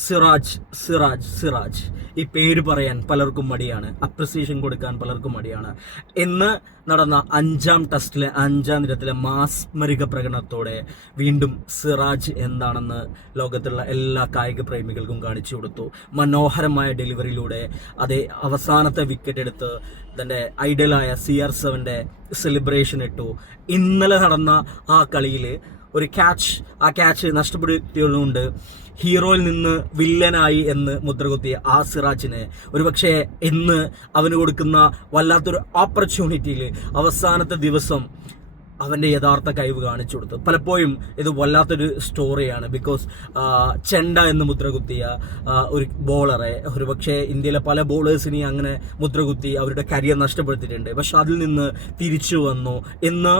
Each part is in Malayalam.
സിറാജ് സിറാജ് സിറാജ് ഈ പേര് പറയാൻ പലർക്കും മടിയാണ്, അപ്രിസിയേഷൻ കൊടുക്കാൻ പലർക്കും മടിയാണ്. ഇന്ന് നടന്ന 5ാം ടെസ്റ്റിലെ 5ാം ദിനത്തിലെ മാസ്മരിക പ്രകടനത്തോടെ വീണ്ടും സിറാജ് എന്താണെന്ന് ലോകത്തുള്ള എല്ലാ കായിക പ്രേമികൾക്കും കാണിച്ചു കൊടുത്തു. മനോഹരമായ ഡെലിവറിയിലൂടെ അതേ അവസാനത്തെ വിക്കറ്റ് എടുത്ത് തൻ്റെ ഐഡലായ CR7 സെലിബ്രേഷൻ ഇട്ടു. ഇന്നലെ നടന്ന ആ കളിയിൽ ഒരു ക്യാച്ച് നഷ്ടപ്പെടുത്തിയതുകൊണ്ട് ഹീറോയിൽ നിന്ന് വില്ലനായി എന്ന് മുദ്രകുത്തിയ ആ സിറാജിനെ ഒരുപക്ഷെ ഇന്ന് അവന് കൊടുക്കുന്ന വല്ലാത്തൊരു ഓപ്പർച്യൂണിറ്റിയിൽ അവസാനത്തെ ദിവസം അവൻ്റെ യഥാർത്ഥ കഴിവ് കാണിച്ചു കൊടുത്തു. പലപ്പോഴും ഇത് വല്ലാത്തൊരു സ്റ്റോറിയാണ്. ബിക്കോസ് ചെണ്ട എന്ന് മുദ്രകുത്തിയ ഒരു ബോളറെ ഒരുപക്ഷെ ഇന്ത്യയിലെ പല ബോളേഴ്സിനെയും അങ്ങനെ മുദ്രകുത്തി അവരുടെ കരിയർ നഷ്ടപ്പെടുത്തിയിട്ടുണ്ട്. പക്ഷെ അതിൽ നിന്ന് തിരിച്ചു വന്നു. ഇന്ന്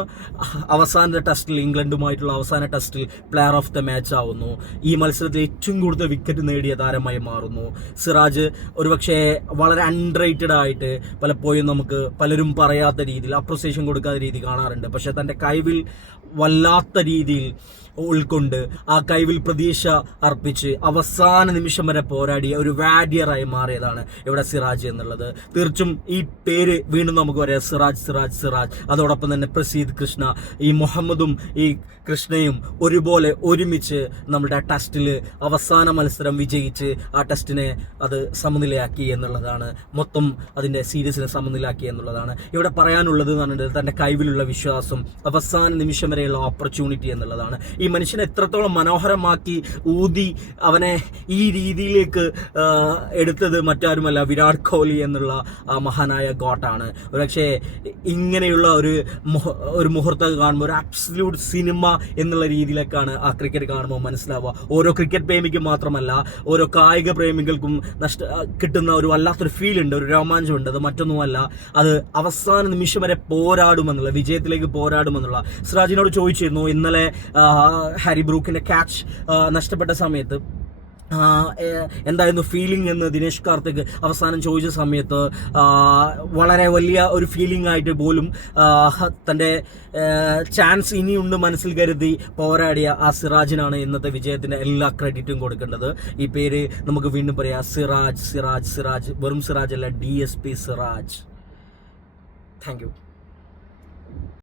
അവസാനത്തെ ടെസ്റ്റിൽ, ഇംഗ്ലണ്ടുമായിട്ടുള്ള അവസാന ടെസ്റ്റിൽ പ്ലെയർ ഓഫ് ദ മാച്ച് ആവുന്നു. ഈ മത്സരത്തിൽ ഏറ്റവും കൂടുതൽ വിക്കറ്റ് നേടിയ താരമായി മാറുന്നു സിറാജ്. ഒരുപക്ഷെ വളരെ അൺറേറ്റഡ് ആയിട്ട് പലപ്പോഴും നമുക്ക് പലരും പറയാത്ത രീതിയിൽ, അപ്രിസിയേഷൻ കൊടുക്കാത്ത രീതി കാണാറുണ്ട്. പക്ഷെ തൻ്റെ കഴിവിൽ വല്ലാത്ത രീതിയിൽ ഉൾക്കൊണ്ട് ആ കഴിവിൽ പ്രതീക്ഷ അർപ്പിച്ച് അവസാന നിമിഷം വരെ പോരാടിയ ഒരു വാരിയറായി മാറിയതാണ് ഇവിടെ സിറാജ് എന്നുള്ളത്. തീർച്ചും ഈ പേര് വീണ്ടും നമുക്ക് പറയാം, സിറാജ് സിറാജ് സിറാജ്. അതോടൊപ്പം തന്നെ പ്രസീദ് കൃഷ്ണ, ഈ മുഹമ്മദും ഈ കൃഷ്ണയും ഒരുപോലെ ഒരുമിച്ച് നമ്മുടെ ടെസ്റ്റിൽ അവസാന മത്സരം വിജയിച്ച് ആ ടെസ്റ്റിനെ അത് സമനിലയാക്കി എന്നുള്ളതാണ്. മൊത്തം അതിൻ്റെ സീരീസിനെ സമനിലയാക്കി എന്നുള്ളതാണ് ഇവിടെ പറയാനുള്ളത്. എന്ന് പറഞ്ഞിട്ട് തൻ്റെ കഴിവിലുള്ള വിശ്വാസം, അവസാന നിമിഷം വരെയുള്ള ഓപ്പർച്യൂണിറ്റി എന്നുള്ളതാണ്. ഈ മനുഷ്യനെ എത്രത്തോളം മനോഹരമാക്കി ഊതി അവനെ ഈ രീതിയിലേക്ക് എടുത്തത് മറ്റാരുമല്ല, വിരാട് കോഹ്ലി എന്നുള്ള മഹാനായ ഗോട്ടാണ്. ഒരുപക്ഷെ ഇങ്ങനെയുള്ള ഒരു മുഹൂർത്തം കാണുമ്പോൾ ഒരു അബ്സല്യൂട്ട് സിനിമ എന്നുള്ള രീതിയിലേക്കാണ് ആ ക്രിക്കറ്റ് കാണുമ്പോൾ മനസ്സിലാവുക. ഓരോ ക്രിക്കറ്റ് പ്രേമിക്കും മാത്രമല്ല, ഓരോ കായിക പ്രേമികൾക്കും കിട്ടുന്ന ഒരു വല്ലാത്തൊരു ഫീൽ ഉണ്ട്, ഒരു രോമാഞ്ചമുണ്ട്. അത് മറ്റൊന്നുമല്ല, അത് അവസാന നിമിഷം വരെ പോരാടുമെന്നുള്ള, വിജയത്തിലേക്ക് പോരാടുമെന്നുള്ള. സിറാജിനോട് ചോദിച്ചിരുന്നു ഇന്നലെ ഹാരി ബ്രൂക്കിന്റെ ക്യാച്ച് നഷ്ടപ്പെട്ട സമയത്ത് എന്തായിരുന്നു ഫീലിംഗ് എന്ന് ദിനേശ് കാർത്തിക് അവസാനം ചോദിച്ച സമയത്ത് വളരെ വലിയ ഒരു ഫീലിംഗ് ആയിട്ട് പോലും തൻ്റെ ചാൻസ് ഇനിയുണ്ട് മനസ്സിൽ കരുതി പോരാടിയ ആ സിറാജിനാണ് ഇന്നത്തെ വിജയത്തിൻ്റെ എല്ലാ ക്രെഡിറ്റും കൊടുക്കേണ്ടത്. ഈ പേര് നമുക്ക് വീണ്ടും പറയാം, സിറാജ് സിറാജ് സിറാജ്. വെറും സിറാജ് അല്ല, DSP സിറാജ്. Thank you.